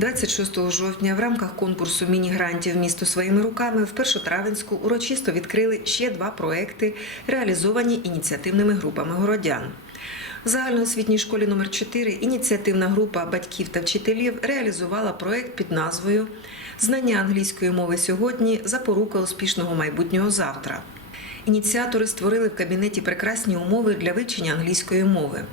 26 жовтня в рамках конкурсу міні-грантів Місто своїми руками в Першотравенську урочисто відкрили ще два проекти, реалізовані ініціативними групами городян. В загальноосвітній школі номер 4 ініціативна група батьків та вчителів реалізувала проект під назвою Знання англійської мови сьогодні запорука успішного майбутнього завтра. Ініціатори створили в кабінеті прекрасні умови для вивчення англійської мови.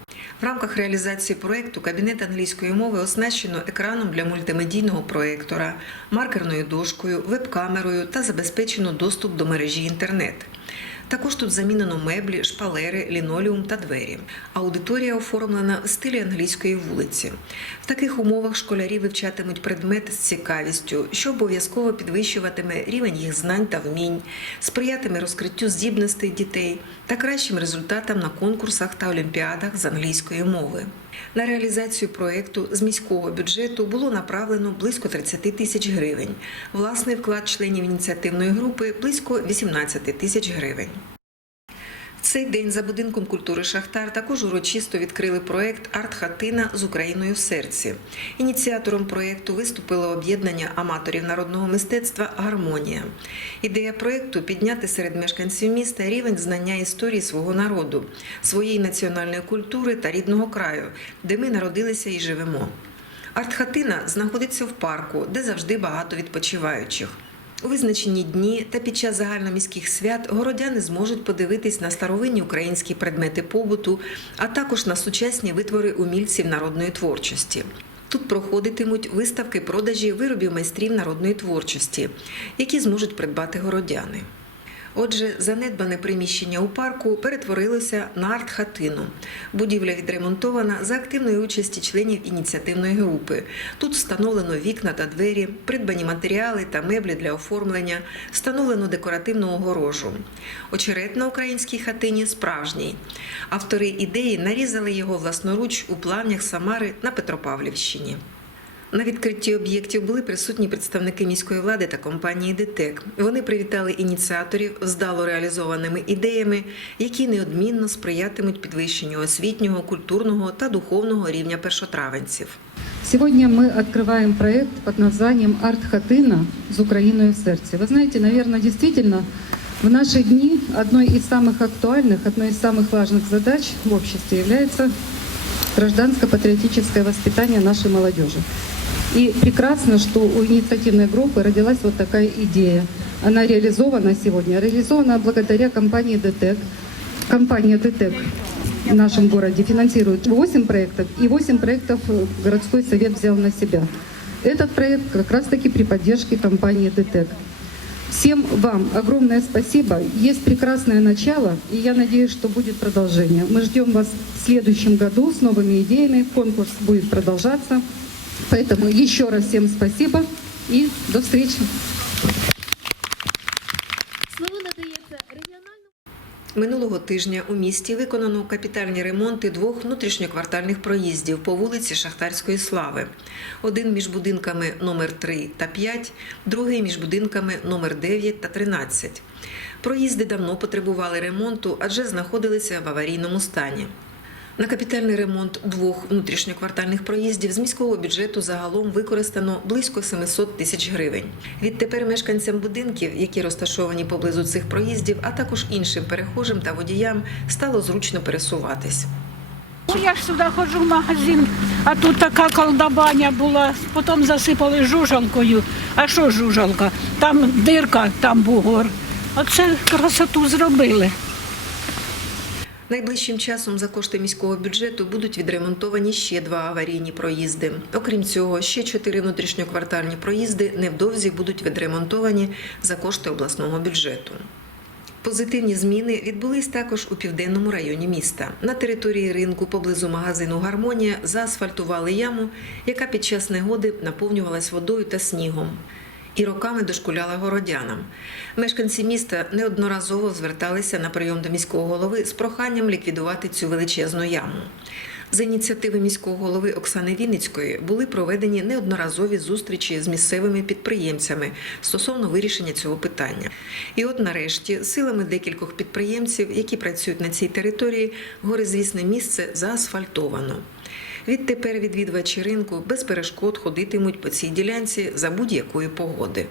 В рамках реалізації проєкту кабінет англійської мови оснащено екраном для мультимедійного проєктора, маркерною дошкою, веб-камерою та забезпечено доступ до мережі інтернет. Також тут замінено меблі, шпалери, лінолеум та двері. Аудиторія оформлена в стилі англійської вулиці. В таких умовах школярі вивчатимуть предмет з цікавістю, що обов'язково підвищуватиме рівень їх знань та вмінь, сприятиме розкриттю здібностей дітей та кращим результатам на конкурсах та олімпіадах з англійської мови. На реалізацію проєкту з міського бюджету було направлено близько 30 тисяч гривень. Власний вклад членів ініціативної групи близько 18 тисяч гривень. Цей день за будинком культури Шахтар також урочисто відкрили проєкт Арт-хатина з Україною в серці. Ініціатором проєкту виступило об'єднання аматорів народного мистецтва Гармонія. Ідея проєкту підняти серед мешканців міста рівень знання історії свого народу, своєї національної культури та рідного краю, де ми народилися і живемо. Арт-хатина знаходиться в парку, де завжди багато відпочиваючих. У визначені дні та під час загальноміських свят городяни зможуть подивитись на старовинні українські предмети побуту, а також на сучасні витвори умільців народної творчості. Тут проходитимуть виставки продажі виробів майстрів народної творчості, які зможуть придбати городяни. Отже, занедбане приміщення у парку перетворилося на арт-хатину. Будівля відремонтована за активної участі членів ініціативної групи. Тут встановлено вікна та двері, придбані матеріали та меблі для оформлення, встановлено декоративну огорожу. Очерет на українській хатині справжній. Автори ідеї нарізали його власноруч у плавнях Самари на Петропавлівщині. На відкритті об'єктів були присутні представники міської влади та компанії ДТЕК. Вони привітали ініціаторів з вдало реалізованими ідеями, які неодмінно сприятимуть підвищенню освітнього, культурного та духовного рівня першотравенців. Сегодня мы открываем проект под названием «Арт-хатына с Украиной в сердце». Вы знаете, наверное, действительно, в наши дни одной из самых актуальных, одной из самых важных задач в обществе является гражданско-патриотическое воспитание нашей молодежи. И прекрасно, что у инициативной группы родилась вот такая идея. Она реализована сегодня, реализована благодаря компании ДТЭК. Компания ДТЭК в нашем городе финансирует 8 проектов, и 8 проектов городской совет взял на себя. Этот проект как раз-таки при поддержке компании ДТЭК. Всем вам огромное спасибо. Есть прекрасное начало, и я надеюсь, что будет продолжение. Мы ждем вас в следующем году с новыми идеями. Конкурс будет продолжаться. Поэтому еще раз всем спасибо и до встречи. Минулого тижня у місті виконано капітальні ремонти двох внутрішньоквартальних проїздів по вулиці Шахтарської слави. Один між будинками номер 3 та 5, другий між будинками номер 9 та 13. Проїзди давно потребували ремонту, адже знаходилися в аварійному стані. На капітальний ремонт двох внутрішньоквартальних проїздів з міського бюджету загалом використано близько 700 тисяч гривень. Відтепер мешканцям будинків, які розташовані поблизу цих проїздів, а також іншим перехожим та водіям, стало зручно пересуватись. Ну, я ж сюди ходжу в магазин, а тут така колдобаня була, потім засипали жужалкою. А що жужалка? Там дирка, там бугор. Оце красоту зробили. Найближчим часом за кошти міського бюджету будуть відремонтовані ще два аварійні проїзди. Окрім цього, ще чотири внутрішньоквартальні проїзди невдовзі будуть відремонтовані за кошти обласного бюджету. Позитивні зміни відбулись також у південному районі міста. На території ринку поблизу магазину Гармонія заасфальтували яму, яка під час негоди наповнювалась водою та снігом. І роками дошкуляла городянам. Мешканці міста неодноразово зверталися на прийом до міського голови з проханням ліквідувати цю величезну яму. За ініціативи міського голови Оксани Вінницької були проведені неодноразові зустрічі з місцевими підприємцями стосовно вирішення цього питання. І от нарешті, силами декількох підприємців, які працюють на цій території, горизвісне місце заасфальтовано. Відтепер відвідувачі ринку без перешкод ходитимуть по цій ділянці за будь-якої погоди.